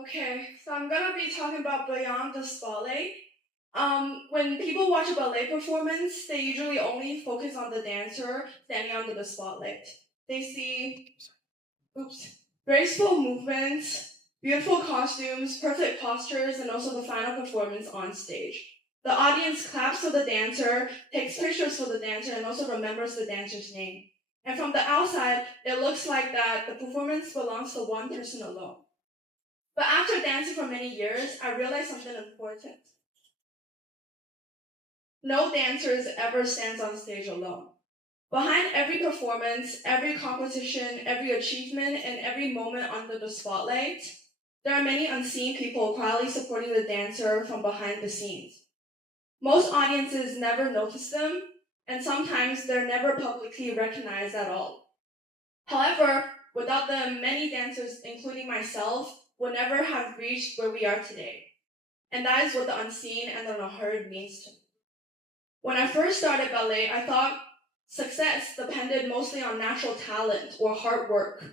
Okay, so I'm gonna be talking about Beyond the Spotlight. When people watch a ballet performance, they usually only focus on the dancer standing under the spotlight. They see, oops, graceful movements, beautiful costumes, perfect postures, and also the final performance on stage. The audience claps for the dancer, takes pictures for the dancer, and also remembers the dancer's name. And from the outside, it looks like that the performance belongs to one person alone. But after dancing for many years, I realized something important. No dancer ever stands on stage alone. Behind every performance, every competition, every achievement, and every moment under the spotlight, there are many unseen people quietly supporting the dancer from behind the scenes. Most audiences never notice them, and sometimes they're never publicly recognized at all. However, without them, many dancers, including myself, would never have reached where we are today. And that is what the unseen and the unheard means to me. When I first started ballet, I thought success depended mostly on natural talent or hard work.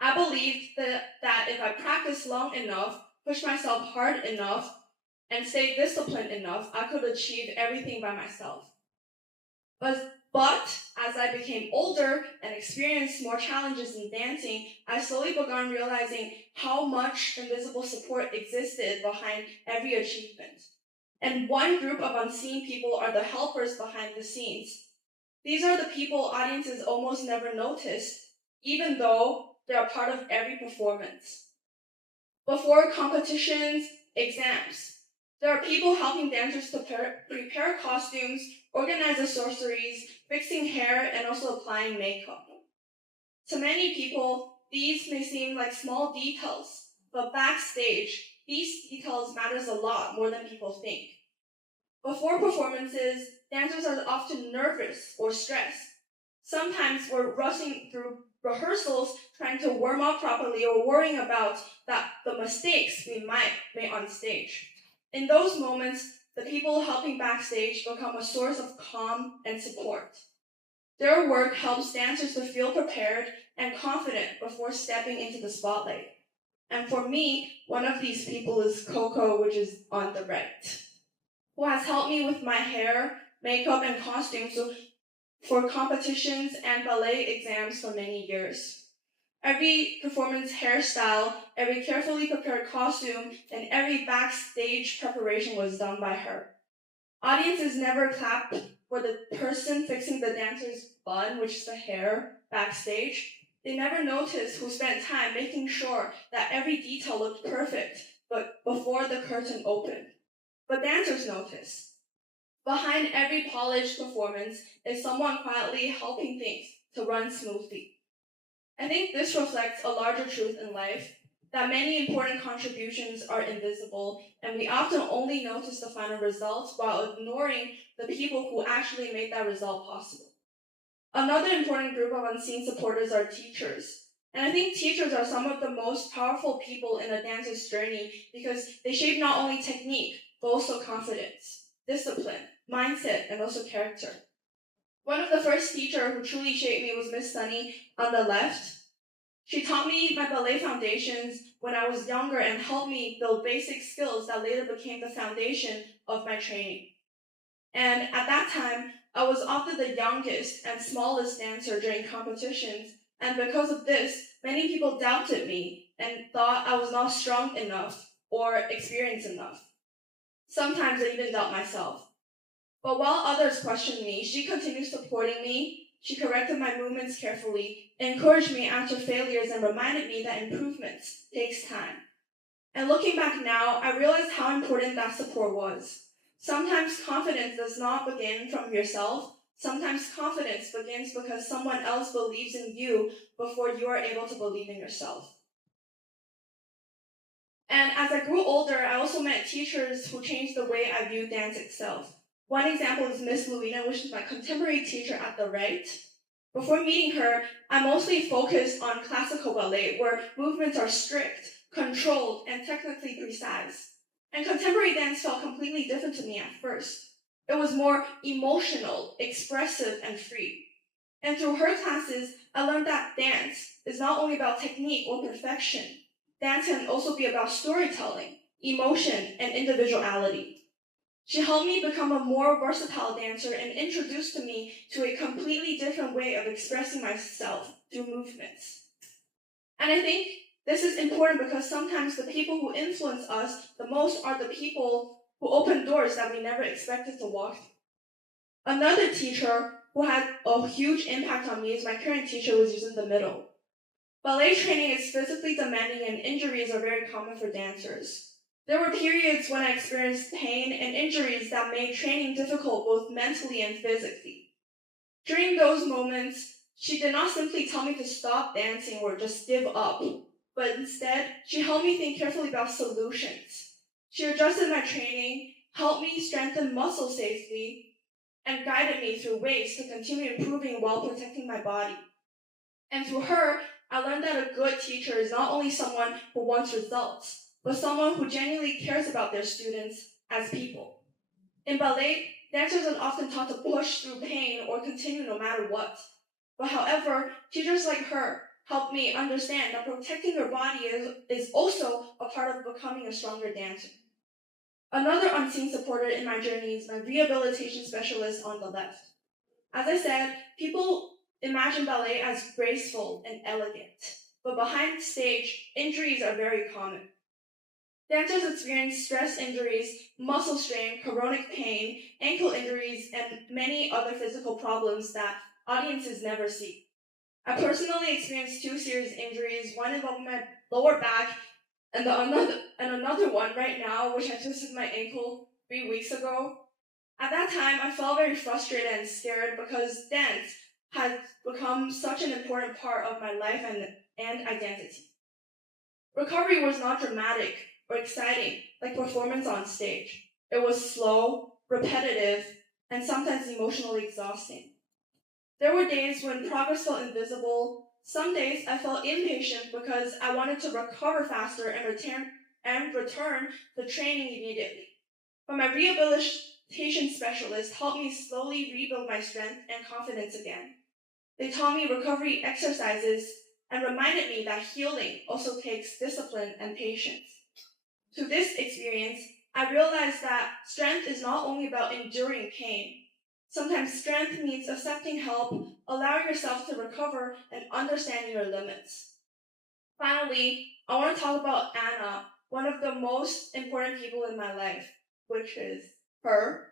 I believed that if I practiced long enough, pushed myself hard enough, and stayed disciplined enough, I could achieve everything by myself. But as I became older and experienced more challenges in dancing, I slowly began realizing how much invisible support existed behind every achievement. And one group of unseen people are the helpers behind the scenes. These are the people audiences almost never notice, even though they are part of every performance. Before competitions, exams, there are people helping dancers to prepare costumes, organize accessories, fixing hair, and also applying makeup. To many people, these may seem like small details, but backstage, these details matters a lot more than people think. Before performances, dancers are often nervous or stressed. Sometimes we're rushing through rehearsals trying to warm up properly or worrying about the mistakes we might make on stage. In those moments, the people helping backstage become a source of calm and support. Their work helps dancers to feel prepared and confident before stepping into the spotlight. And for me, one of these people is Coco, which is on the right, who has helped me with my hair, makeup, and costumes for competitions and ballet exams for many years. Every performance hairstyle, every carefully prepared costume, and every backstage preparation was done by her. Audiences never clapped for the person fixing the dancer's bun, which is the hair, backstage. They never noticed who spent time making sure that every detail looked perfect but before the curtain opened. But dancers notice. Behind every polished performance is someone quietly helping things to run smoothly. I think this reflects a larger truth in life that many important contributions are invisible, and we often only notice the final results while ignoring the people who actually made that result possible. Another important group of unseen supporters are teachers. And I think teachers are some of the most powerful people in a dancer's journey because they shape not only technique, but also confidence, discipline, mindset, and also character. One of the first teachers who truly shaped me was Miss Sunny on the left. She taught me my ballet foundations when I was younger and helped me build basic skills that later became the foundation of my training. And at that time, I was often the youngest and smallest dancer during competitions, and because of this, many people doubted me and thought I was not strong enough or experienced enough. Sometimes I even doubt myself. But while others questioned me, she continued supporting me. She corrected my movements carefully, encouraged me after failures, and reminded me that improvements takes time. And looking back now, I realize how important that support was. Sometimes confidence does not begin from yourself. Sometimes confidence begins because someone else believes in you before you are able to believe in yourself. And as I grew older, I also met teachers who changed the way I view dance itself. One example is Miss Louina, which is my contemporary teacher at the right. Before meeting her, I mostly focused on classical ballet, where movements are strict, controlled, and technically precise. And contemporary dance felt completely different to me at first. It was more emotional, expressive, and free. And through her classes, I learned that dance is not only about technique or perfection. dance can also be about storytelling, emotion, and individuality. She helped me become a more versatile dancer and introduced me to a completely different way of expressing myself through movements. And I think this is important because sometimes the people who influence us the most are the people who open doors that we never expected to walk through. Another teacher who had a huge impact on me is my current teacher, was using the middle. Ballet training is physically demanding and injuries are very common for dancers. There were periods when I experienced pain and injuries that made training difficult both mentally and physically. During those moments, she did not simply tell me to stop dancing or just give up, but instead, she helped me think carefully about solutions. She adjusted my training, helped me strengthen muscles safely, and guided me through ways to continue improving while protecting my body. And through her, I learned that a good teacher is not only someone who wants results, but someone who genuinely cares about their students as people. In ballet, dancers are often taught to push through pain or continue no matter what. But however, teachers like her helped me understand that protecting your body is also a part of becoming a stronger dancer. Another unseen supporter in my journey is my rehabilitation specialist on the left. As I said, people imagine ballet as graceful and elegant, but behind stage, injuries are very common. Dancers experience stress injuries, muscle strain, chronic pain, ankle injuries, and many other physical problems that audiences never see. I personally experienced two serious injuries, one involving my lower back and another one right now, which I twisted my ankle 3 weeks ago. At that time, I felt very frustrated and scared because dance had become such an important part of my life and identity. Recovery was not dramatic or exciting like performance on stage. It was slow, repetitive, and sometimes emotionally exhausting. There were days when progress felt invisible. Some days I felt impatient because I wanted to recover faster and return to training immediately. But my rehabilitation specialist helped me slowly rebuild my strength and confidence again. They taught me recovery exercises and reminded me that healing also takes discipline and patience. Through this experience, I realized that strength is not only about enduring pain. Sometimes strength means accepting help, allowing yourself to recover, and understanding your limits. Finally, I want to talk about Anna, one of the most important people in my life, which is her.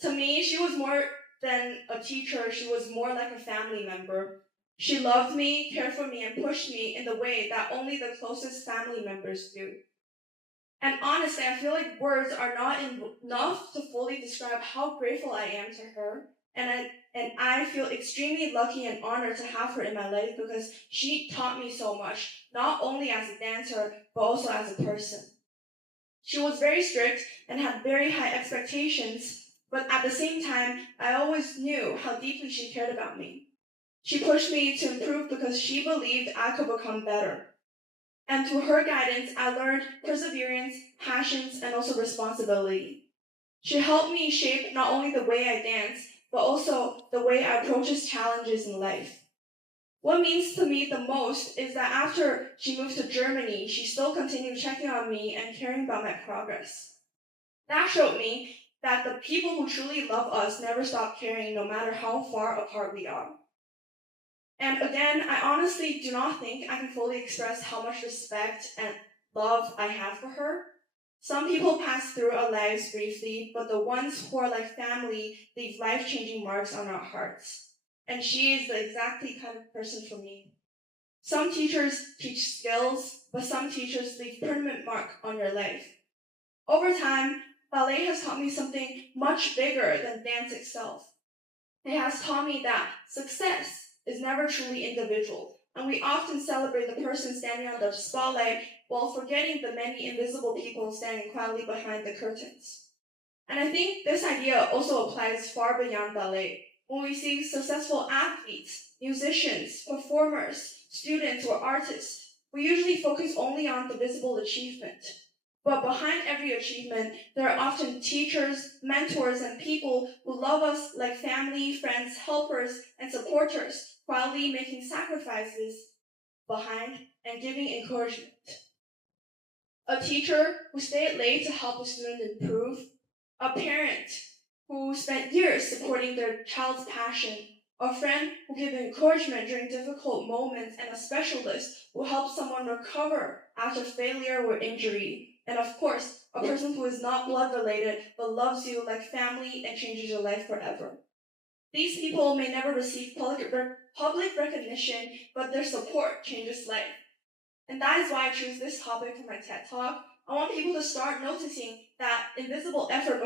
To me, she was more than a teacher, she was more like a family member. She loved me, cared for me, and pushed me in the way that only the closest family members do. And honestly, I feel like words are not enough to fully describe how grateful I am to her. And I feel extremely lucky and honored to have her in my life because she taught me so much, not only as a dancer, but also as a person. She was very strict and had very high expectations, but at the same time, I always knew how deeply she cared about me. She pushed me to improve because she believed I could become better. And through her guidance, I learned perseverance, passions, and also responsibility. She helped me shape not only the way I dance, but also the way I approach challenges in life. What means to me the most is that after she moved to Germany, she still continued checking on me and caring about my progress. That showed me that the people who truly love us never stop caring no matter how far apart we are. And again, I honestly do not think I can fully express how much respect and love I have for her. Some people pass through our lives briefly, but the ones who are like family leave life-changing marks on our hearts. And she is the exactly kind of person for me. Some teachers teach skills, but some teachers leave permanent mark on your life. Over time, ballet has taught me something much bigger than dance itself. It has taught me that success is never truly individual, and we often celebrate the person standing on the spotlight while forgetting the many invisible people standing quietly behind the curtains. And I think this idea also applies far beyond ballet. When we see successful athletes, musicians, performers, students, or artists, we usually focus only on the visible achievement. But behind every achievement, there are often teachers, mentors, and people who love us like family, friends, helpers, and supporters, quietly making sacrifices behind and giving encouragement. a teacher who stayed late to help a student improve, a parent who spent years supporting their child's passion, a friend who gave encouragement during difficult moments, and a specialist who helped someone recover after failure or injury. And of course, a person who is not blood related but loves you like family and changes your life forever. These people may never receive public recognition, but their support changes life. And that is why I choose this topic for my TED Talk. I want people to start noticing that invisible effort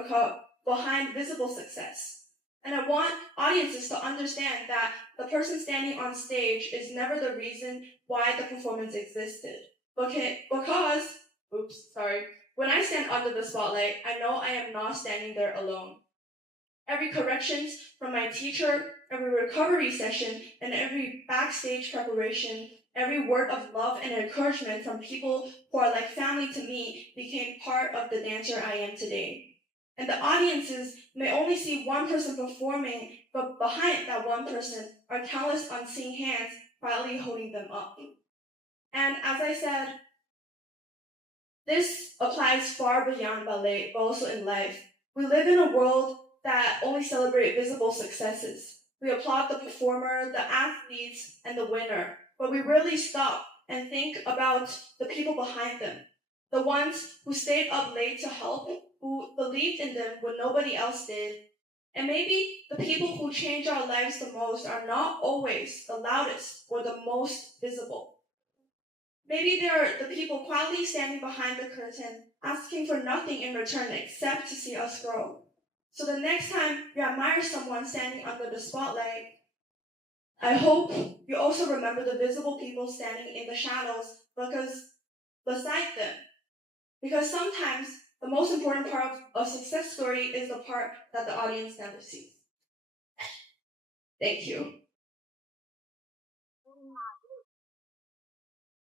behind visible success. And I want audiences to understand that the person standing on stage is never the reason why the performance existed. Because, when I stand under the spotlight, I know I am not standing there alone. Every corrections from my teacher, every recovery session, and every backstage preparation, every word of love and encouragement from people who are like family to me became part of the dancer I am today. And the audiences may only see one person performing, but behind that one person are countless unseen hands quietly holding them up. And as I said, this applies far beyond ballet, but also in life. We live in a world that only celebrate visible successes. We applaud the performer, the athletes, and the winner, but we rarely stop and think about the people behind them. The ones who stayed up late to help, who believed in them when nobody else did. And maybe the people who change our lives the most are not always the loudest or the most visible. Maybe they're the people quietly standing behind the curtain, asking for nothing in return except to see us grow. So the next time you admire someone standing under the spotlight, I hope you also remember the visible people standing in the shadows because beside them. Because sometimes the most important part of a success story is the part that the audience never sees. Thank you.